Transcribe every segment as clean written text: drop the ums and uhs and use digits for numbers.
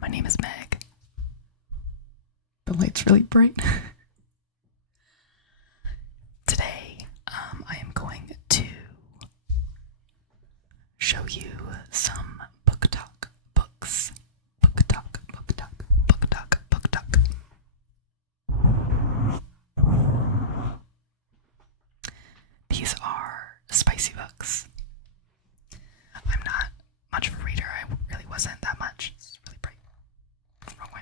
my name is Meg. The light's really bright. Today, I am going to show you some BookTok books. BookTok, BookTok, BookTok, BookTok. These are spicy books. I'm not much of a reader. I really wasn't that much. It's really bright. Wrong way.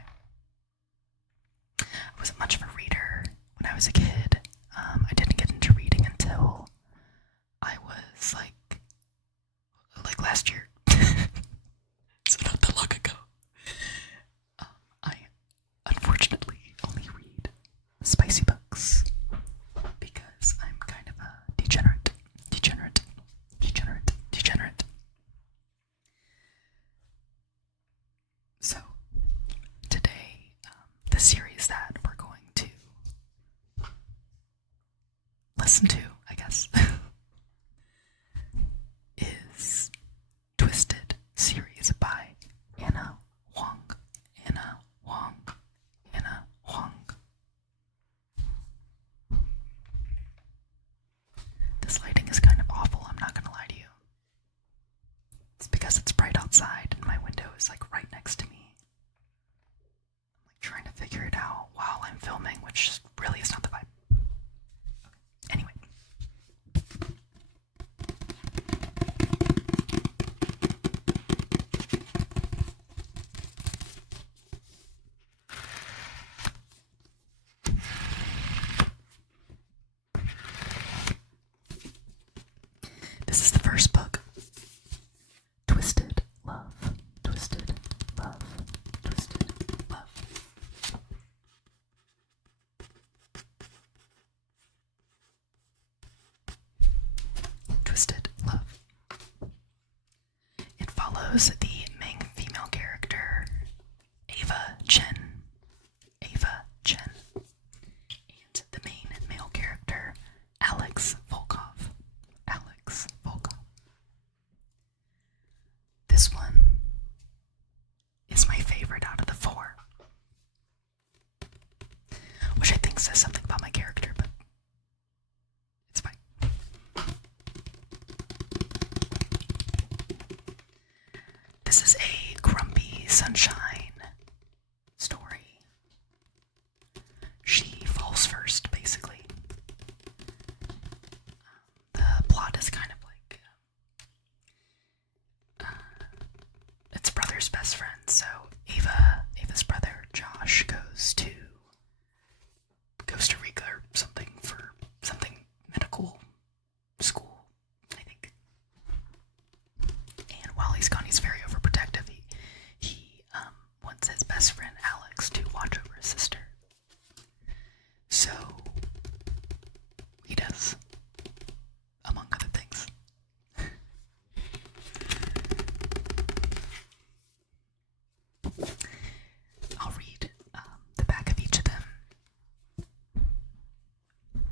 I wasn't much of a reader when I was a kid. I didn't get into reading until I was like last year. So not that long ago. I unfortunately only read spicy books because I'm kind of a degenerate. So today, the series that we're going to listen to, I guess, is Twisted series by Ana Huang. Ana Huang. Ana Huang. This lighting is kind of awful, I'm not gonna lie to you. It's because it's bright outside and my window is like right next to me. I'm like trying to figure it out while I'm filming, which really is not the vibe. Okay. Anyway. This is the first book. Twisted Love. Twisted Love. Twisted Love. Twisted Love. It follows the main female character, Ava Chen. Ava Chen. And the main male character, Alex Volkov. Alex Volkov. This one is my favorite out of the four, which I think says something about my character, but it's fine. This is a grumpy sunshine story. She falls first, basically. The plot is kind of like it's brother's best friend. So Ava's brother Josh goes to Costa Rica or something for something medical school, I think. And while he's gone, he's very overprotective. He wants his best friend Alex to watch over his sister. So he does, among other things. I'll read the back of each of them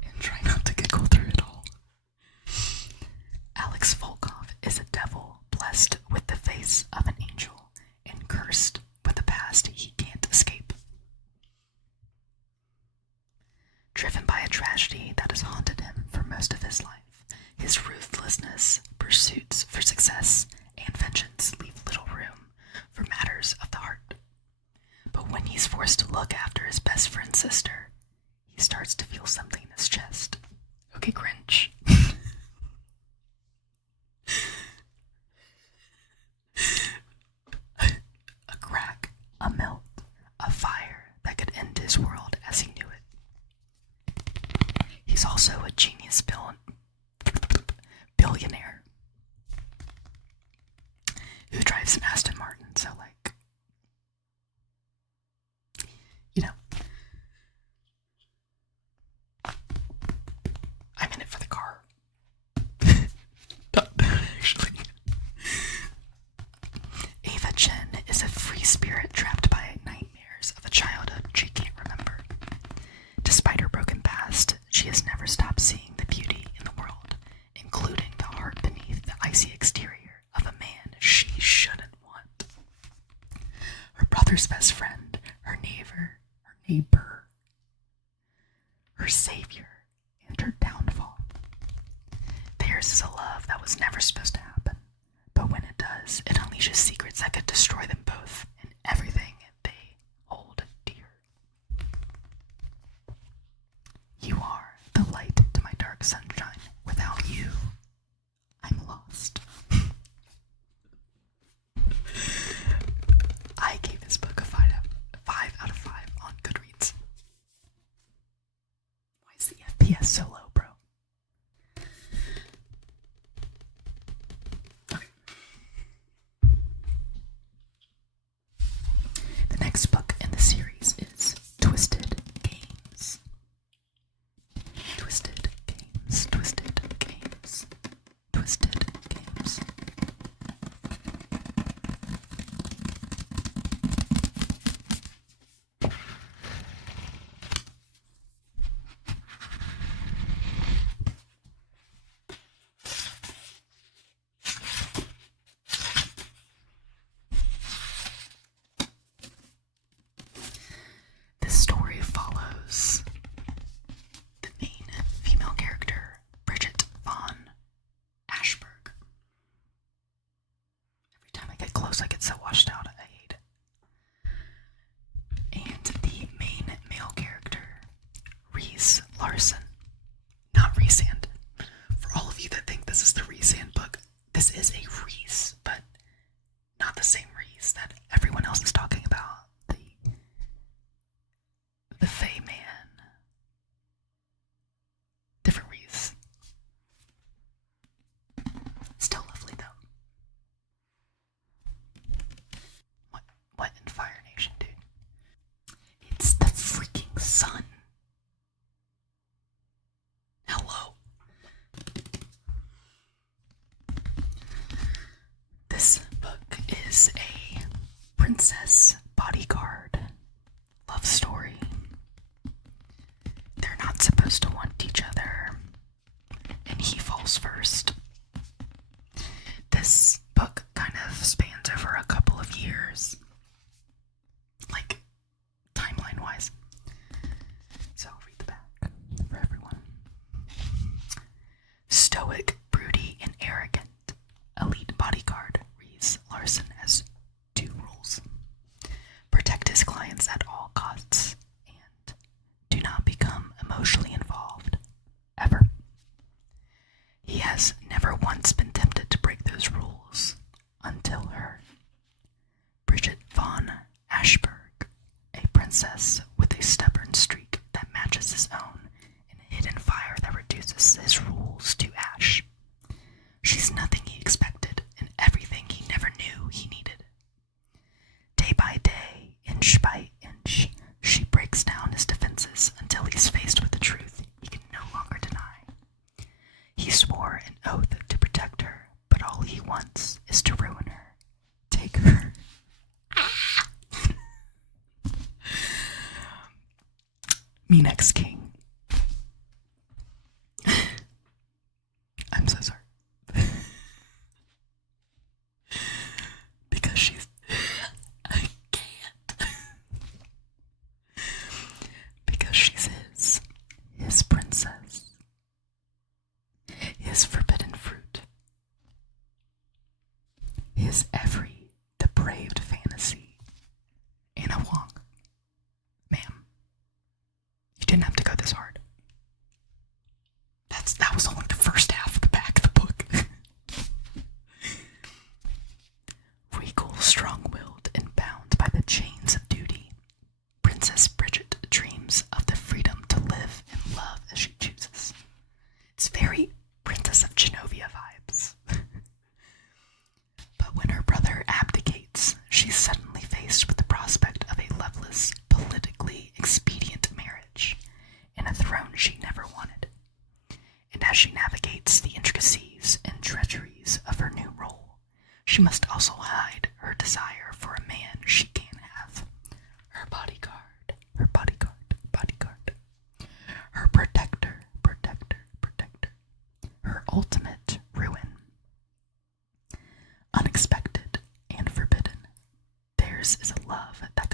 and try not to giggle through it all. Alex Volkov is a devil blessed with the face of an angel and cursed with a past he can't escape. Driven by a tragedy that has haunted him for most of his life, his ruthlessness, pursuits for success, and vengeance leave little room for matters of the heart. But when he's forced to look after his best friend's sister, he starts to feel something in his chest. Okay, Grinch. A crack, a melt, a fire that could end his world as he knew it. He's also a genius billionaire who drives an Aston Martin, so like, you know, I'm in it for the car. Not actually. Ava Chen is a free spirit trapped by nightmares of a childhood she can't remember. Despite her broken past, she has never stopped seeing the beauty in the world, including the heart beneath the icy exterior of a man she shouldn't want. mother's best friend, her neighbor, her savior, and her downfall. Theirs is a love that was never supposed to happen, but when it does, it unleashes secrets that could destroy them both and everything they hold dear. You are the light to my dark sunshine. Without you, I'm lost. I gave this book a 5 out of 5 on Goodreads. Why is the FPS so low, bro? Okay. The next book in the series is Twisted Games. Twisted Games, Twisted Games, Twisted Games. This story follows the main female character, Bridget von Ashburg. Every time I get close, I get so washed out. I hate it. And the main male character, Reese Larson. Not Rhysand. For all of you that think this is the Rhysand book, this is a Reese, but not the same Reese that everyone else is talking about. The Fae Man. Different Reese. Still lovely though. What in Fire Nation, dude? It's the freaking sun. Hello. This book is a princess bodyguard love story. They're not supposed to want each other, and he falls first. This book kind of spans over a couple of years, like timeline-wise. So I'll read the back for everyone. Stoic, broody, and arrogant elite bodyguard Reese Larson has 2 rules. Protect his clients at all costs, and do not become emotionally involved, ever. He has never once been tempted to break those rules until her. Bridget von Ashburg, a princess with a stubborn streak that matches his own and a hidden fire that reduces his rules to ash. She's nothing he expected and everything he never knew he needed. Day by day, inch by inch, she breaks down his defenses until he's faced with the truth he can no longer deny. He swore an oath to protect her, but all he wants is to ruin her. Take her. Me next, king. I'm so sorry. Because she's... I can't. Because she's his princess. His forbidden fruit. His every depraved fantasy. Ana Huang. Ma'am, you didn't have to go this hard. That was only the first half of the back of the book. Regal, strong-willed, and bound by the chains of duty, Princess Bridget dreams of the freedom to live and love as she chooses. It's very Princess of Genovia vibes. But when her brother abdicates, she's suddenly faced with the prospect of a loveless, politically expedient marriage and a throne she never wanted. And as she navigates the intricacies and treacheries of her new role, she must also hide her desire for a man she can't have. Her bodyguard, her bodyguard, bodyguard. Her protector, protector, protector. Her ultimate ruin. Unexpected and forbidden, theirs is a love that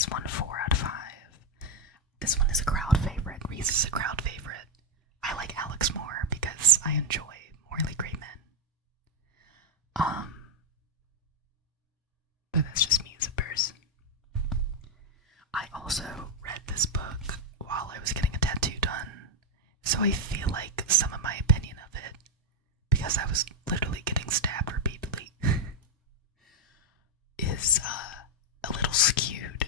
this one 4 out of 5. This one is a crowd favorite. Reese is a crowd favorite. I like Alex more because I enjoy morally great men. But that's just me as a person. I also read this book while I was getting a tattoo done, so I feel like some of my opinion of it, because I was literally getting stabbed repeatedly, is a little skewed,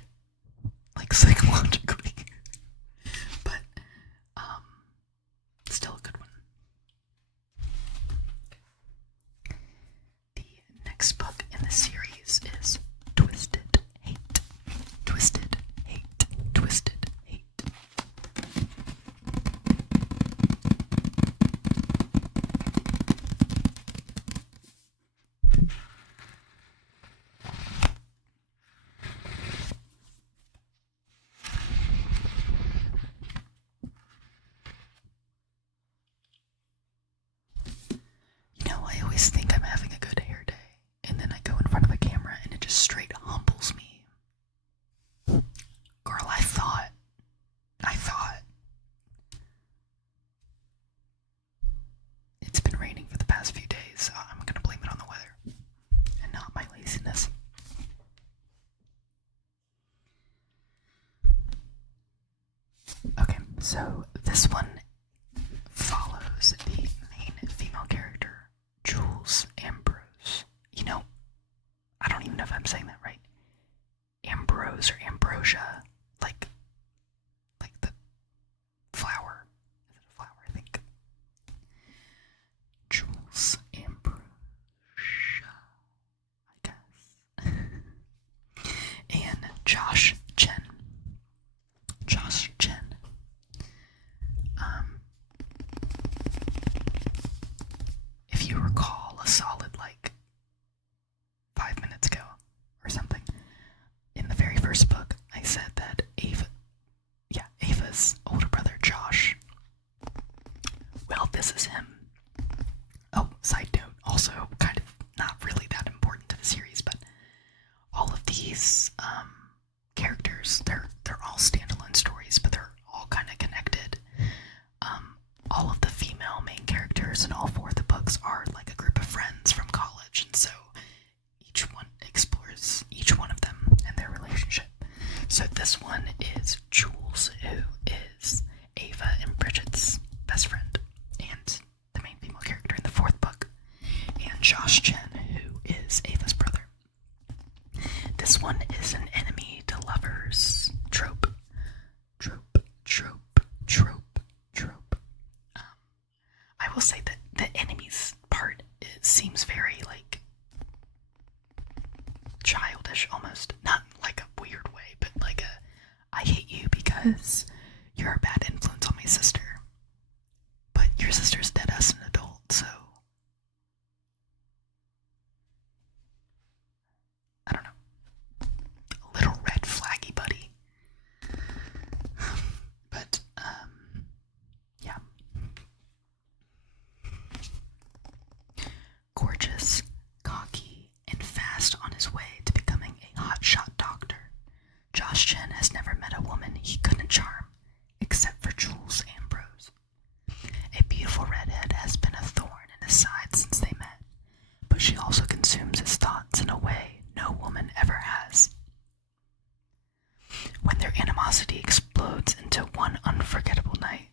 like psychologically. But still a good one. The next book in the series is Twisted Hate. Twisted Hate. Twisted Hate. You know, I always think I'm having a good hair day, and then I go in front of a camera and it just straight humbles me. Girl, I thought. It's been raining for the past few days, so I'm gonna blame it on the weather and not my laziness. Okay, so this one follows the main female character, Jules Ambrose. You know, I don't even know if I'm saying that right. Ambrose or Ambrosia, like the flower. Is it a flower? I think. Jules Ambrosia, I guess. And Josh Chen. Josh Chen. If you recall a solid 5 minutes ago or something, in the very first book, I said that Ava's older brother Josh. Well, this is him. Oh, side note, also kind of not really that important to the series, but all of these characters, they're all standalone stories, but they're all kind of connected. All of the female main characters in all 4 of the books are like a group of friends from college, and so each one explores each one of them and their relationship. So this one is Jules, who is Ava and Bridget's best friend, and the main female character in the 4th book, and Josh Chen, who is Ava's brother. This one is an enemy to lovers trope. I will say that the enemies part seems very childish almost. Not like a weird way, but like I hate you because you're a bad influence on my sister. But your sister's dead as an adult, so I don't know. A little red flaggy buddy. But yeah. Gorgeous, cocky, and fast on his way to becoming a hotshot doctor, Josh Chen has never met a woman he couldn't charm, except for Jules Ambrose. A beautiful redhead has been a thorn in his side since they met, but she also consumes his thoughts in a way no woman ever has. When their animosity explodes into one unforgettable night,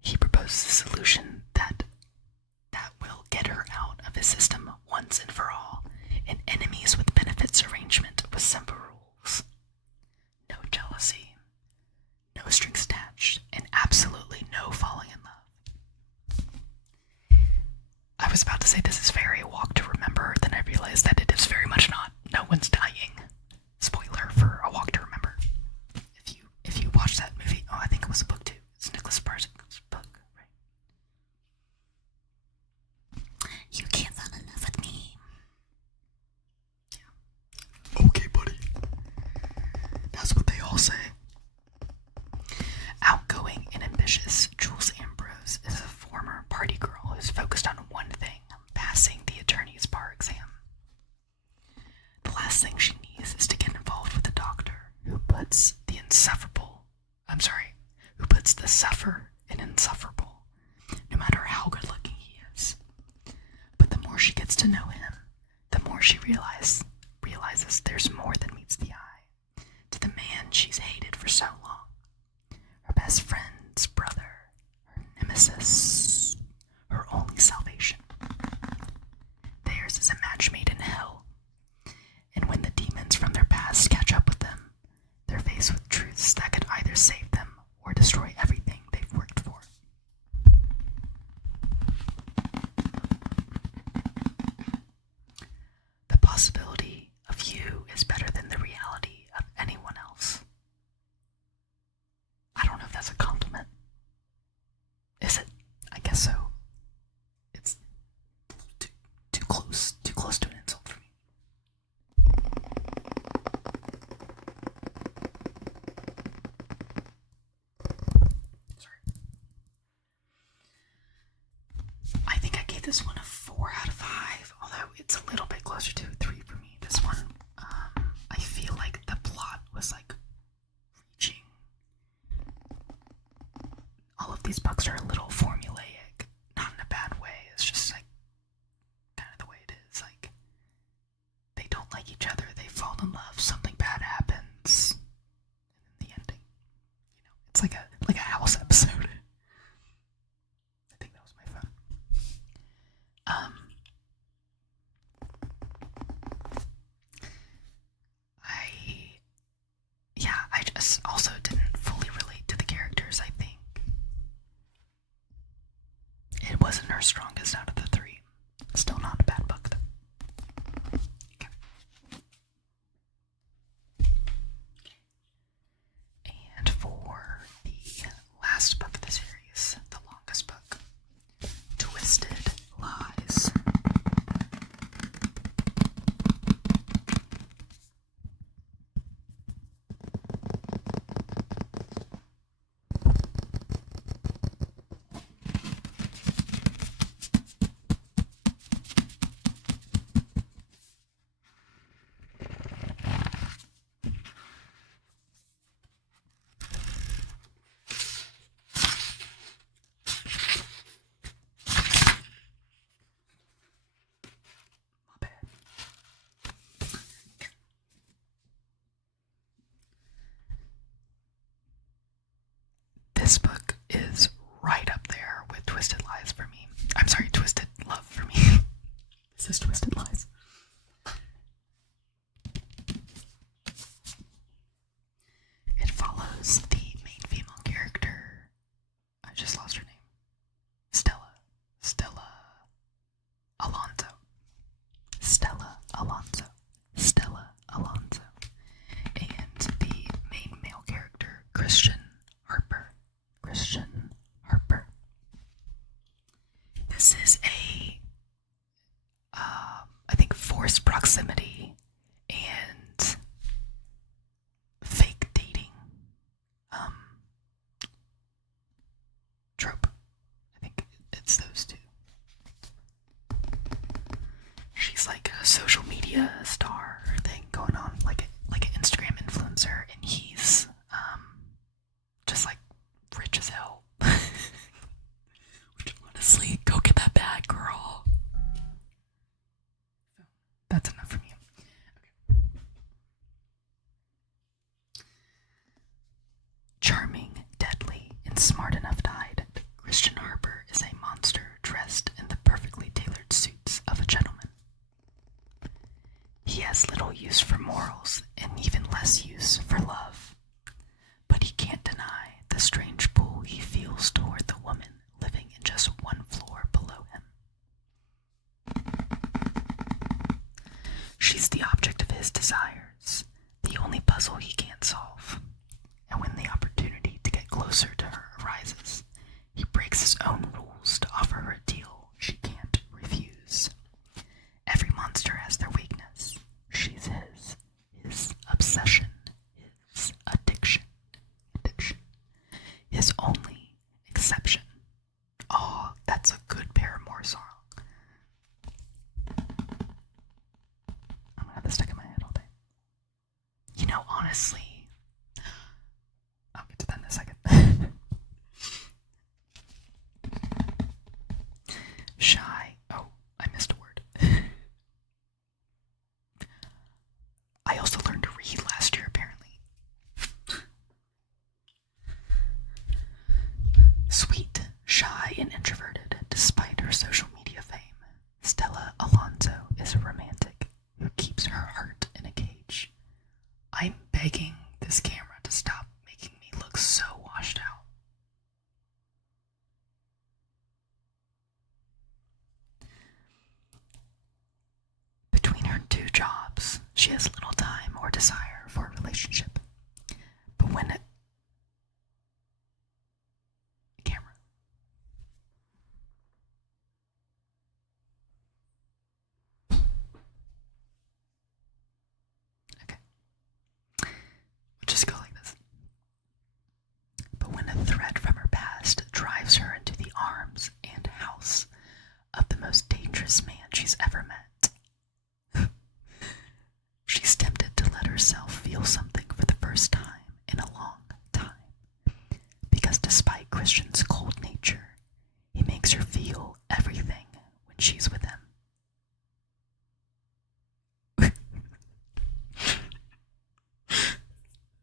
he proposes a solution that will get her out of his system once and for all, an enemies with benefits arrangement with simple rules. No jealousy, no strings attached, and absolutely no falling in love. I was about to say this is very A Walk to Remember, then I realized that it is very much not. No one's dying. Spoiler for A Walk to Remember. puts the insufferable, I'm sorry, who puts the suffer in insufferable, no matter how good looking he is. But the more she gets to know him, the more she realizes there's more than meets the eye to the man she's hated for so long. Her best friend's brother, her nemesis, her only salvation. Theirs is a match made in hell. And when the demons from their past catch up with them, they're faced with truths that could either save them or destroy everything they've worked for. The possibility of you is better than the reality of anyone else. I don't know if that's a compliment. Is it? I guess so. It's too close to an insult for me. Sorry. I think I gave this one a 4 out of 5, although it's a little bit closer to a 3 for me. This one, I feel like the plot was like reaching. All of these books are a little formulaic, not in a bad way. It's just like kind of the way it is. Like they don't like each other, they fall in love, something bad happens, and then the ending. You know, it's like a House episode. I think that was my phone. I just also didn't fully relate to the characters, I think. It wasn't her strongest out of the 3. Still not a bad book, though. Okay. And for the last book of the series, the longest book, Twisted Lies. This book is right up there with Twisted Lies for me. I'm sorry, Twisted Love for me. This is Twisted Lies. It follows the main female character. I just lost her name. Stella Alonso. And the main male character, Christian Harper. This is I think forced proximity and fake dating trope. I think it's those two. She's like a social media star thing going on, like an Instagram influencer, and he's just like rich as hell. Which honestly, go get that bag, girl. That's enough from you. Okay. Charming, deadly, and smart enough to hide it, Christian Harper is a monster dressed in the perfectly tailored suits of a gentleman. He has little use for morals and even less use for love, but he can't deny the strange pull he feels toward the woman living in just one floor below him. She's the object of his desires, the only puzzle he can't solve, and when the opportunity to get closer to her arises, he breaks his own rules to offer her a deal she can't refuse. Every monster has their weakness. She's his obsession, his addiction, his only exception. Oh, that's a good Paramore song. I'm gonna have this stuck in my head all day. You know, honestly, introverted despite her social media fame. Stella Alonso is a romantic who keeps her heart in a cage. I'm begging this camera to stop making me look so washed out. Between her two jobs, she has little time or desire for a relationship. But when it... Camera. Okay. We'll just go like this. But when a threat from her past drives her into the arms and house of the most dangerous man she's ever met, she's tempted to let herself feel something for the first time in a long time. Because despite Christian's cold nature, he makes her feel everything when she's with him.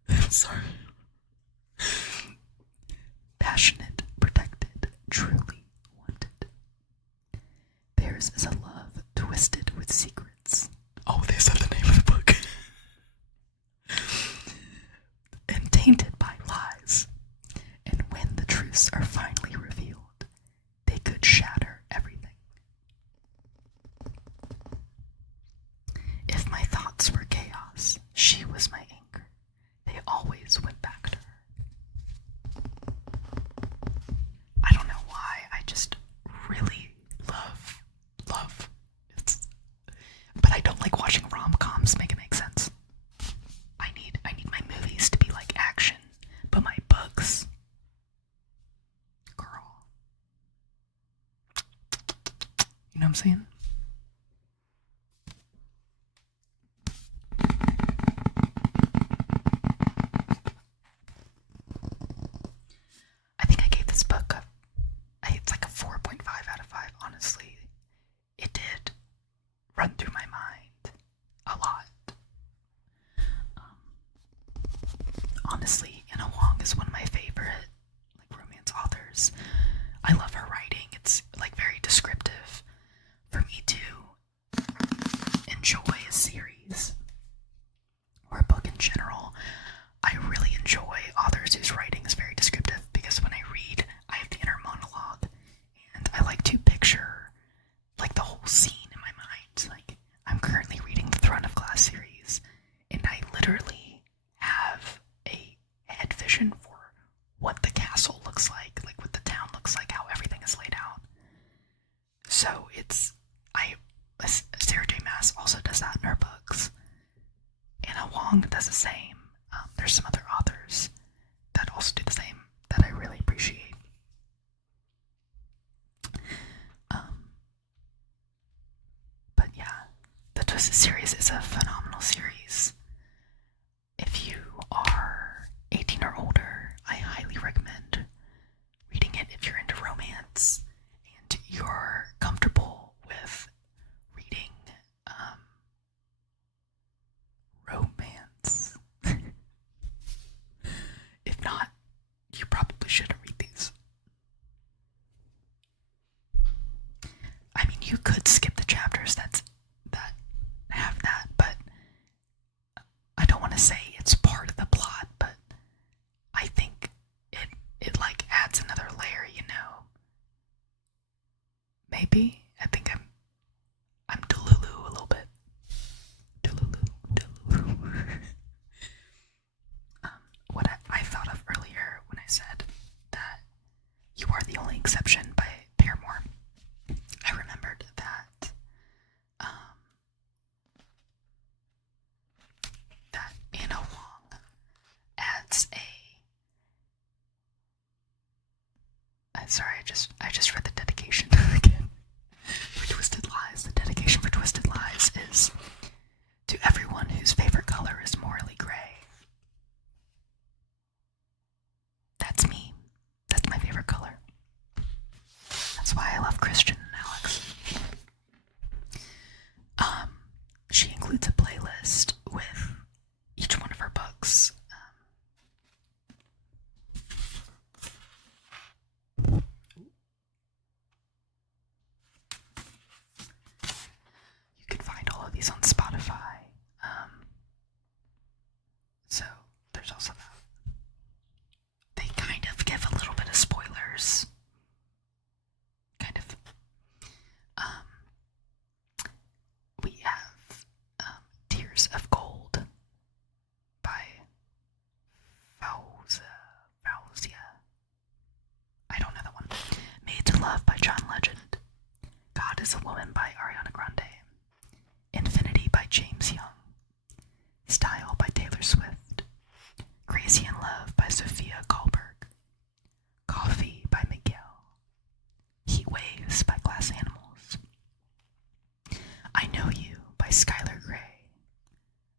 I'm sorry. Passionate, protected, truly wanted. Theirs is a love twisted with secrets. Oh, they said the name of the book. And tainted by lies. And when the truths are finally revealed, they could shatter everything. If my thoughts were chaos, she was my anchor. They always went back to her. I don't know why, I just really love it's, but I don't like watching rom-coms, make it make sense. I need my movies to be like action, but my books, girl, you know what I'm saying? I think I gave this book it's like a 4.5 out of 5, honestly. It did run through my mind a lot. Honestly, Ana Huang is one of my favorite romance authors. I love her writing. It's very descriptive. For me to enjoy a series or a book in general, I really enjoy authors whose writing is very descriptive, because when I read, I have the inner monologue, and I like to picture the whole scene in my mind. I'm currently reading the Throne of Glass series, and I literally have a head vision for what the castle looks like what the town looks like, how everything is laid out. So Sarah J. Maas also does that in her books. Ana Huang does the same. There's some other authors that also do the same that I really appreciate. But yeah, the Twisted series is a phenomenal series. If you are 18 or older, I highly recommend reading it if you're into romance and you're comfortable with reading romance. If not, you probably shouldn't read these. I mean, you could skip the chapters that have that, but I don't want to say it's part of the plot, but I think it adds another layer, Maybe. I think I'm Delulu a little bit. Delulu. What I thought of earlier when I said that You Are the Only Exception by Paramore, I remembered that that Ana Huang adds sorry, I just read the dedication again for Twisted Lies. The dedication for Twisted Lies is to everyone whose favorite color is morally gray. That's me. That's my favorite color. That's why I love Christian and Alex. She includes a playlist with each one of her books. there's also that. They kind of give a little bit of spoilers. Kind of. We have Tears of Gold by Fauzia. I don't know that one. Made to Love by John Legend. God is a Woman by Ariana Grande. Infinity by James Young. Style by Taylor Swift. Crazy in Love by Sophia Kahlberg. Coffee by Miguel. Heat Waves by Glass Animals. I Know You by Skylar Grey.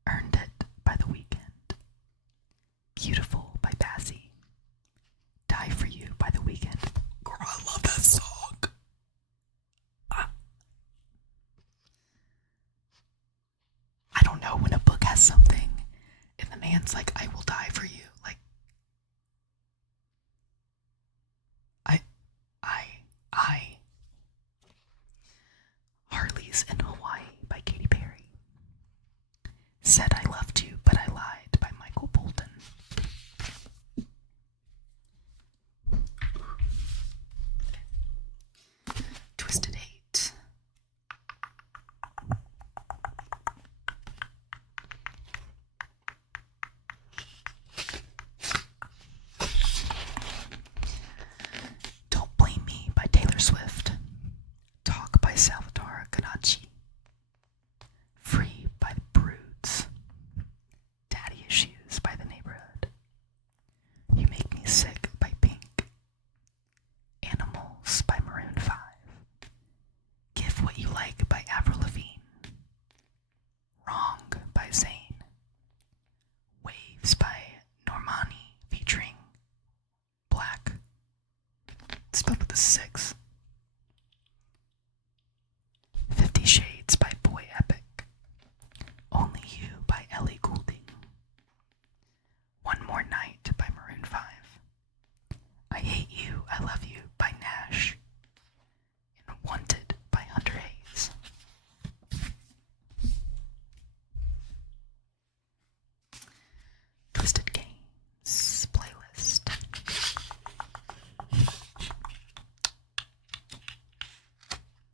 Earned It by The Weeknd. Beautiful by Bazzi. Die For You by The Weeknd. Girl, I love that song. I don't know, when a book has something and the man's like, I will die for you. Like, Harley's in Hawaii by Katy Perry. Said I Loved You, But I Lied by Michael Bolton. Twisted Hate. Don't Blame Me by Taylor Swift. Talk by Salvatore Ganacci. Free by The Broods. Daddy Issues by The Neighborhood. You Make Me Sick by Pink. Animals by Maroon 5. Give What You Like by Avril Lavigne. Wrong by Zayn. Waves by Normani featuring Black. Spelled with a 6. 50 Shades by Boy Epic. Only You by Ellie Goulding. One More Night by Maroon 5. I Hate You, I Love You by Nash. And Wanted by Hunter Hayes. Twisted Games playlist.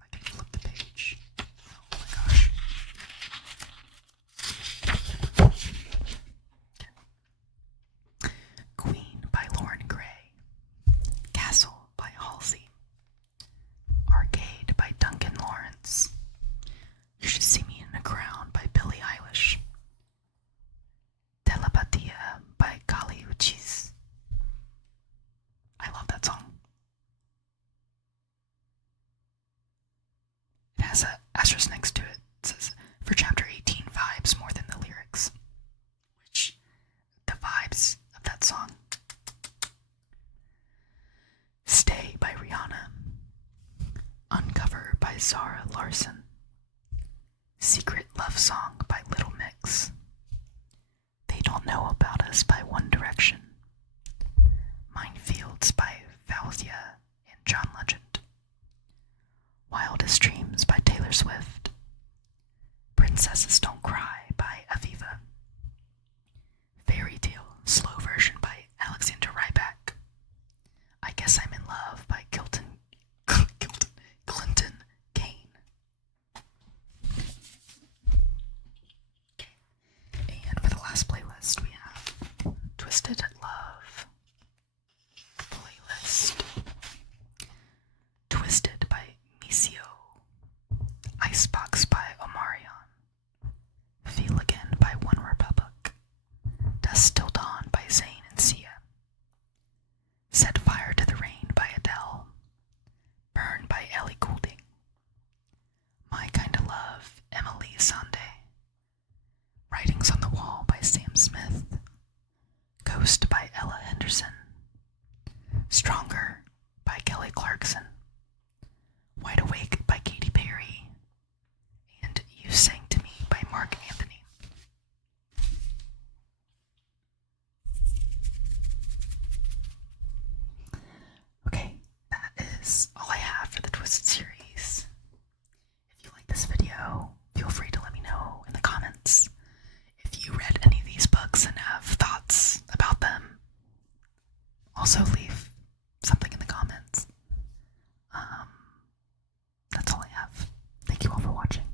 I can flip the page. Oh my gosh. Okay. Queen by Lauren Gray. Castle by Halsey. Arcade by Duncan Lawrence. You Should See Me in a Crown by Billie Eilish. Telepatia by Kali Uchis. I love that song. It has a asterisk next to it. It says, for chapter 18, vibes more than the lyrics. Which, the vibes of that song. Stay by Rihanna. Uncover by Zara Larson. Secret Love Song by Little Mix. They Don't Know About Us by One Direction. Minefields by Fauzia and John Legend. Wildest Dreams by Taylor Swift. Princesses Don't Cry by Aviva. Fairy Tale slow version by Alexander Rybak. I Guess I'm in Love by Clinton Kane. And for the last playlist, we have Twisted Love playlist. Twisted by Misio. Icebox by Omarion. Feel Again by One Republic. Dust Till Dawn by Zayn and Sia. Set Fire to the Rain by Adele. Burn by Ellie Goulding. My Kind of Love, Emily Sande. Writings on the Wall by Sam Smith. Ghost by Ella Henderson. Stronger by Kelly Clarkson. Wide Awake by Katy Perry. And You Sang to Me by Mark Anthony. Okay, that is all I have for the Twisted series. If you like this video, feel free to let me know in the comments if you read any of these books and have thoughts also leave something in the comments. That's all I have. Thank you all for watching.